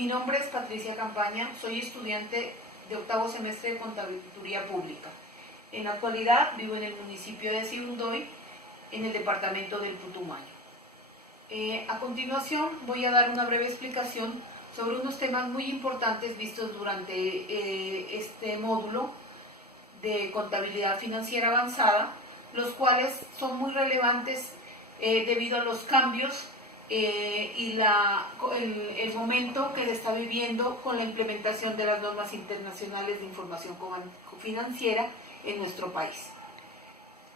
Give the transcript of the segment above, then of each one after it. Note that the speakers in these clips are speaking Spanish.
Mi nombre es Patricia Campaña, soy estudiante de octavo semestre de Contaduría Pública. En la actualidad vivo en el municipio de Sibundoy, en el departamento del Putumayo. A continuación voy a dar una breve explicación sobre unos temas muy importantes vistos durante este módulo de contabilidad financiera avanzada, los cuales son muy relevantes debido a los cambios y el momento que se está viviendo con la implementación de las normas internacionales de información financiera en nuestro país.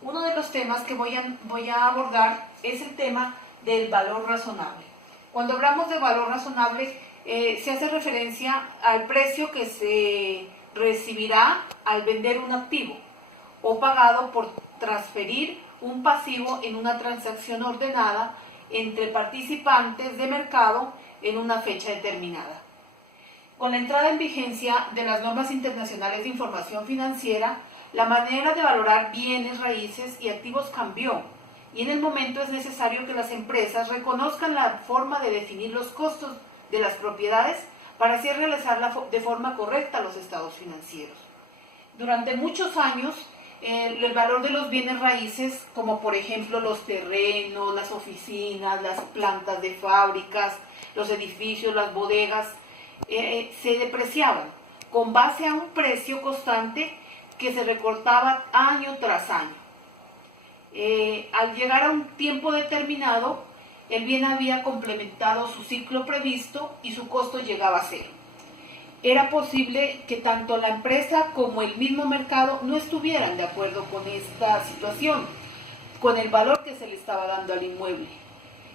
Uno de los temas que voy a abordar es el tema del valor razonable. Cuando hablamos de valor razonable, se hace referencia al precio que se recibirá al vender un activo o pagado por transferir un pasivo en una transacción ordenada entre participantes de mercado en una fecha determinada. Con la entrada en vigencia de las normas internacionales de información financiera, la manera de valorar bienes, raíces y activos cambió, y en el momento es necesario que las empresas reconozcan la forma de definir los costos de las propiedades para así realizar de forma correcta los estados financieros. Durante muchos años, el valor de los bienes raíces, como por ejemplo los terrenos, las oficinas, las plantas de fábricas, los edificios, las bodegas, se depreciaban con base a un precio constante que se recortaba año tras año. Al llegar a un tiempo determinado, el bien había complementado su ciclo previsto y su costo llegaba a cero. Era posible que tanto la empresa como el mismo mercado no estuvieran de acuerdo con esta situación, con el valor que se le estaba dando al inmueble.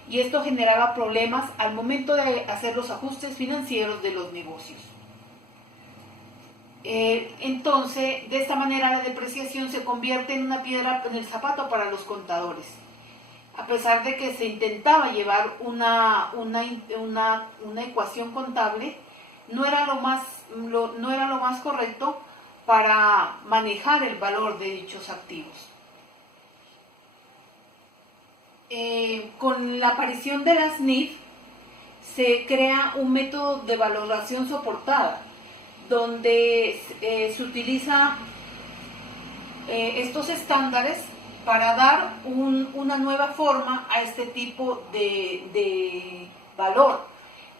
Y esto generaba problemas al momento de hacer los ajustes financieros de los negocios. Entonces, de esta manera la depreciación se convierte en una piedra en el zapato para los contadores. A pesar de que se intentaba llevar una ecuación contable, no era lo más correcto para manejar el valor de dichos activos. Con la aparición de las NIF se crea un método de valoración soportada, donde se utiliza estos estándares para dar una nueva forma a este tipo de valor.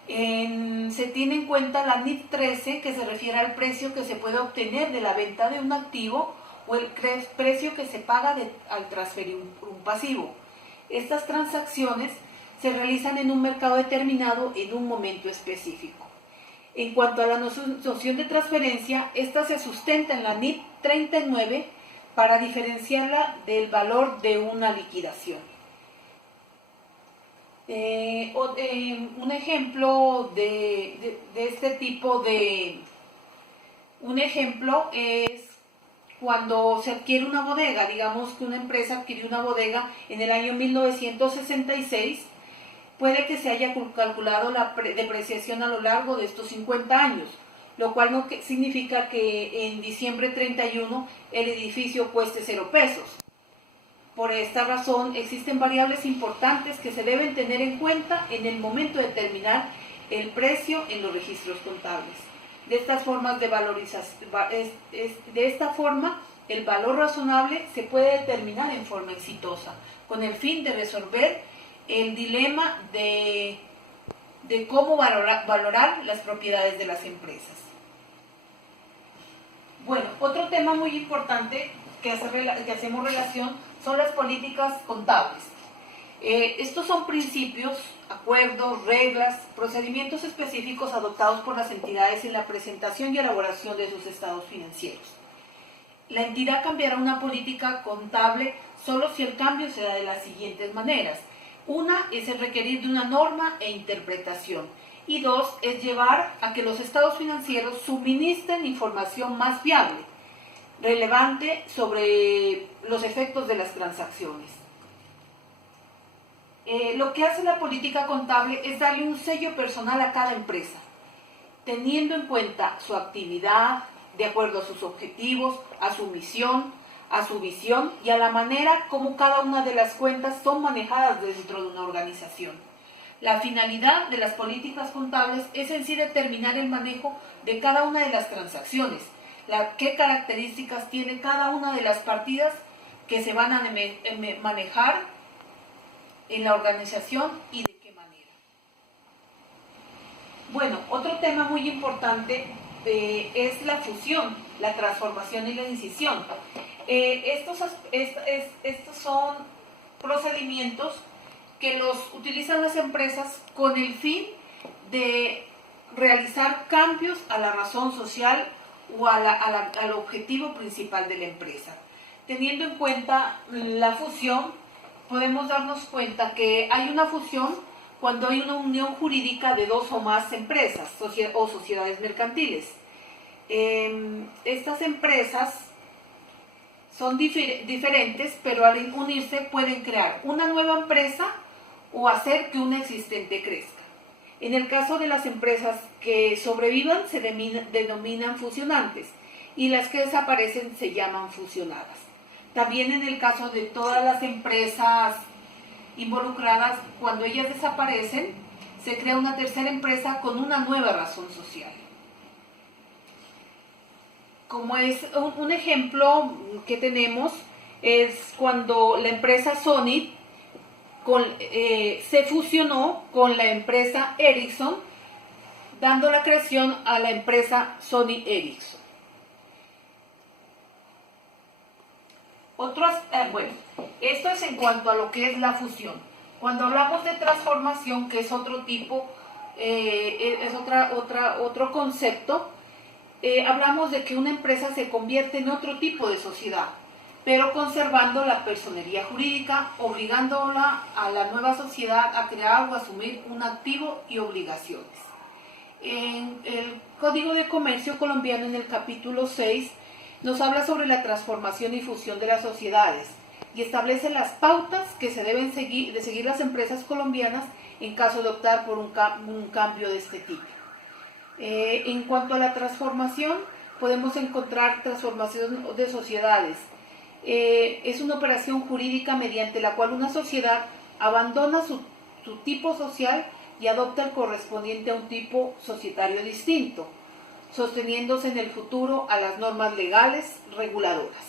Se tiene en cuenta la NIF 13, que se refiere al precio que se puede obtener de la venta de un activo o el precio que se paga al transferir un pasivo. Estas transacciones se realizan en un mercado determinado en un momento específico. En cuanto a la noción de transferencia, esta se sustenta en la NIF 39 para diferenciarla del valor de una liquidación. Un ejemplo de este tipo un ejemplo es cuando se adquiere una bodega. Digamos que una empresa adquirió una bodega en el año 1966, puede que se haya calculado la depreciación a lo largo de estos 50 años, lo cual no significa que en diciembre 31 el edificio cueste 0 pesos. Por esta razón, existen variables importantes que se deben tener en cuenta en el momento de determinar el precio en los registros contables. De esta forma, el valor razonable se puede determinar en forma exitosa, con el fin de resolver el dilema de cómo valorar las propiedades de las empresas. Bueno, otro tema muy importante que hacemos relación son las políticas contables. Estos son principios, acuerdos, reglas, procedimientos específicos adoptados por las entidades en la presentación y elaboración de sus estados financieros. La entidad cambiará una política contable solo si el cambio se da de las siguientes maneras. Una es el requerir de una norma e interpretación. Y dos es llevar a que los estados financieros suministren información más fiable, relevante sobre los efectos de las transacciones. Lo que hace la política contable es darle un sello personal a cada empresa, teniendo en cuenta su actividad, de acuerdo a sus objetivos, a su misión, a su visión y a la manera como cada una de las cuentas son manejadas dentro de una organización. La finalidad de las políticas contables es en sí determinar el manejo de cada una de las transacciones, qué características tiene cada una de las partidas que se van a manejar en la organización y de qué manera. Bueno, otro tema muy importante es la fusión, la transformación y la incisión. Estos son procedimientos que los utilizan las empresas con el fin de realizar cambios a la razón social o al objetivo principal de la empresa. Teniendo en cuenta la fusión, podemos darnos cuenta que hay una fusión cuando hay una unión jurídica de dos o más empresas o sociedades mercantiles. Estas empresas son diferentes, pero al unirse pueden crear una nueva empresa o hacer que una existente crezca. En el caso de las empresas que sobrevivan se denominan fusionantes y las que desaparecen se llaman fusionadas. También en el caso de todas las empresas involucradas, cuando ellas desaparecen, se crea una tercera empresa con una nueva razón social. Como es un ejemplo que tenemos, es cuando la empresa Sony se fusionó con la empresa Ericsson, dando la creación a la empresa Sony Ericsson. Bueno, esto es en cuanto a lo que es la fusión. Cuando hablamos de transformación, que es otro tipo, es otro concepto, hablamos de que una empresa se convierte en otro tipo de sociedad, pero conservando la personería jurídica, obligándola a la nueva sociedad a crear o asumir un activo y obligaciones. En el Código de Comercio colombiano, en el capítulo 6, nos habla sobre la transformación y fusión de las sociedades y establece las pautas que se deben seguir las empresas colombianas en caso de optar por un cambio de este tipo. En cuanto a la transformación, podemos encontrar transformación de sociedades. Es una operación jurídica mediante la cual una sociedad abandona su tipo social y adopta el correspondiente a un tipo societario distinto, sosteniéndose en el futuro a las normas legales reguladoras.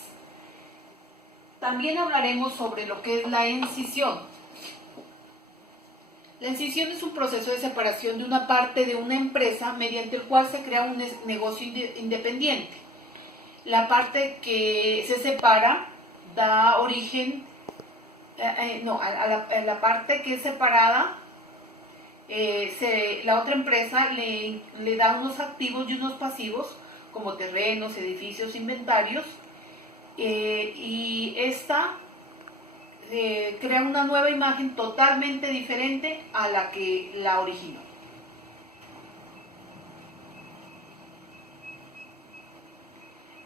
También hablaremos sobre lo que es la escisión. La escisión es un proceso de separación de una parte de una empresa mediante el cual se crea un negocio independiente. La parte que se separa da origen, a la parte que es separada, la otra empresa le da unos activos y unos pasivos, como terrenos, edificios, inventarios, y esta crea una nueva imagen totalmente diferente a la que la originó.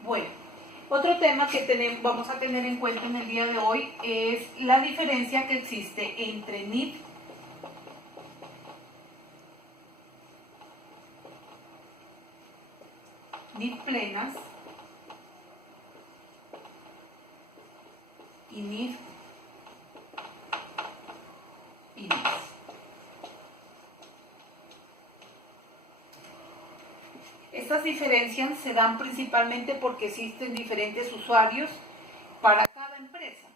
Bueno, otro tema que vamos a tener en cuenta en el día de hoy es la diferencia que existe entre NIF plenas y NIF y NIF. Estas diferencias se dan principalmente porque existen diferentes usuarios para cada empresa.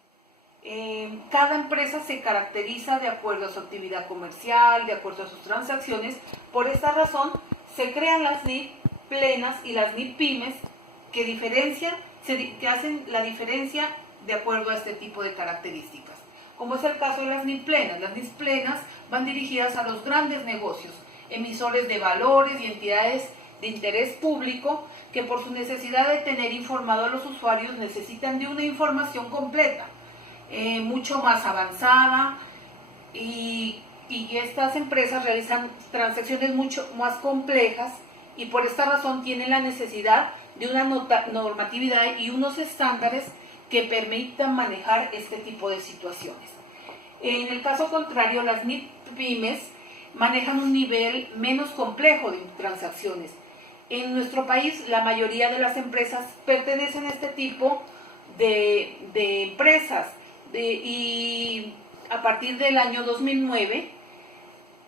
Cada empresa se caracteriza de acuerdo a su actividad comercial, de acuerdo a sus transacciones. Por esta razón se crean las NIF plenas y las NIF pymes que hacen la diferencia de acuerdo a este tipo de características. Como es el caso de las NIF plenas. Las NIF plenas van dirigidas a los grandes negocios, emisores de valores y entidades de interés público que por su necesidad de tener informado a los usuarios necesitan de una información completa, mucho más avanzada, y estas empresas realizan transacciones mucho más complejas y por esta razón tienen la necesidad de una normatividad y unos estándares que permitan manejar este tipo de situaciones. En el caso contrario, las NIF pymes manejan un nivel menos complejo de transacciones. En nuestro país, la mayoría de las empresas pertenecen a este tipo de empresas y a partir del año 2009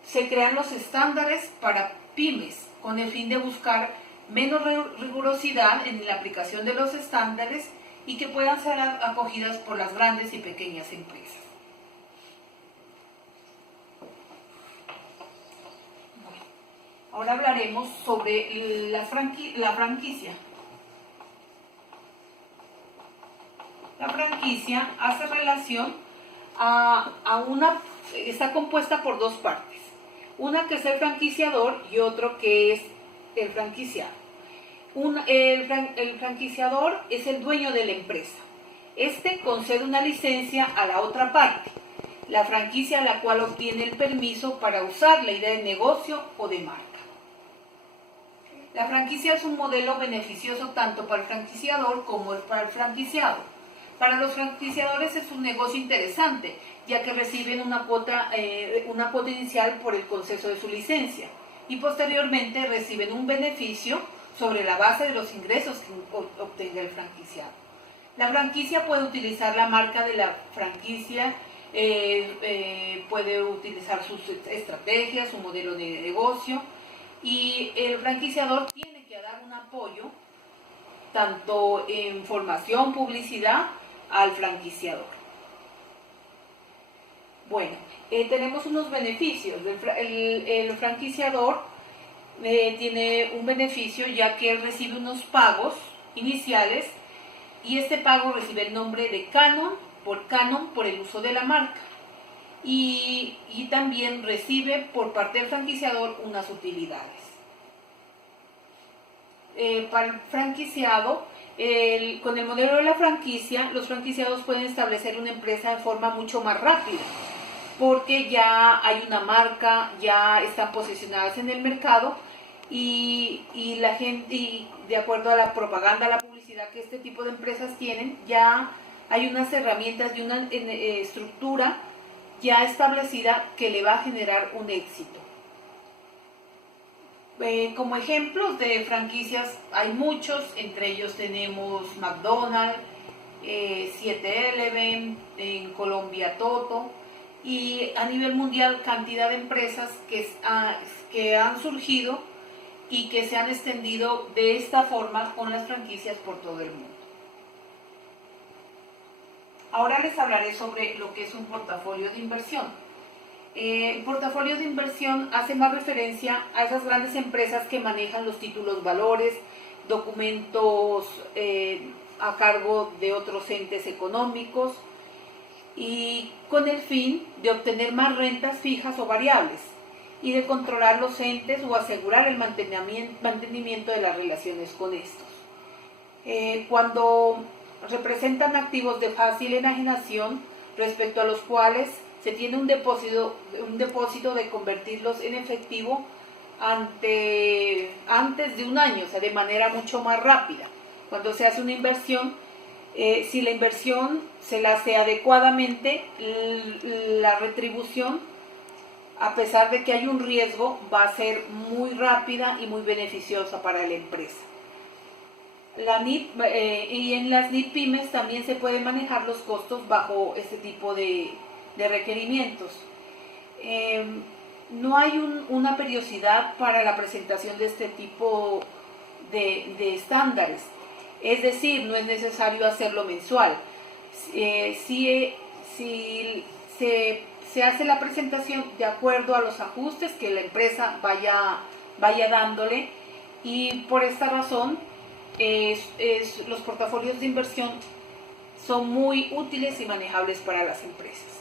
se crean los estándares para pymes con el fin de buscar menos rigurosidad en la aplicación de los estándares y que puedan ser acogidas por las grandes y pequeñas empresas. Bueno, ahora hablaremos sobre la franquicia. La franquicia hace relación está compuesta por dos partes. Una que es el franquiciador y otro que es el franquiciado. El franquiciador es el dueño de la empresa. Este concede una licencia a la otra parte, la franquicia a la cual obtiene el permiso para usar la idea de negocio o de marca. La franquicia es un modelo beneficioso tanto para el franquiciador como para el franquiciado. Para los franquiciadores es un negocio interesante, ya que reciben una cuota inicial por el conceso de su licencia y posteriormente reciben un beneficio sobre la base de los ingresos que obtenga el franquiciado. La franquicia puede utilizar la marca de la franquicia, puede utilizar sus estrategias, su modelo de negocio, y el franquiciador tiene que dar un apoyo tanto en formación, publicidad, al franquiciador. Bueno, tenemos unos beneficios. El franquiciador tiene un beneficio ya que él recibe unos pagos iniciales y este pago recibe el nombre de Canon por el uso de la marca y también recibe por parte del franquiciador unas utilidades. Para el franquiciado, con el modelo de la franquicia, los franquiciados pueden establecer una empresa de forma mucho más rápida, porque ya hay una marca, ya están posicionadas en el mercado y la gente, y de acuerdo a la propaganda, a la publicidad que este tipo de empresas tienen, ya hay unas herramientas y una estructura ya establecida que le va a generar un éxito. Como ejemplos de franquicias hay muchos, entre ellos tenemos McDonald's, 7-Eleven, en Colombia Toto, y a nivel mundial cantidad de empresas que han surgido y que se han extendido de esta forma con las franquicias por todo el mundo. Ahora les hablaré sobre lo que es un portafolio de inversión. El portafolio de inversión hace más referencia a esas grandes empresas que manejan los títulos valores, documentos a cargo de otros entes económicos y con el fin de obtener más rentas fijas o variables y de controlar los entes o asegurar el mantenimiento de las relaciones con estos. Cuando representan activos de fácil enajenación respecto a los cuales se tiene un depósito de convertirlos en efectivo antes de un año, o sea, de manera mucho más rápida. Cuando se hace una inversión, si la inversión se la hace adecuadamente, la retribución, a pesar de que hay un riesgo, va a ser muy rápida y muy beneficiosa para la empresa. Y en las NIP pymes también se pueden manejar los costos bajo este tipo de requerimientos. No hay una periodicidad para la presentación de este tipo de estándares, es decir, no es necesario hacerlo mensual. Si se hace la presentación de acuerdo a los ajustes que la empresa vaya dándole, y por esta razón los portafolios de inversión son muy útiles y manejables para las empresas.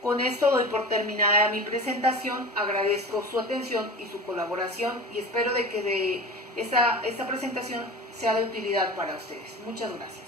Con esto doy por terminada mi presentación, agradezco su atención y su colaboración y espero de que esta presentación sea de utilidad para ustedes. Muchas gracias.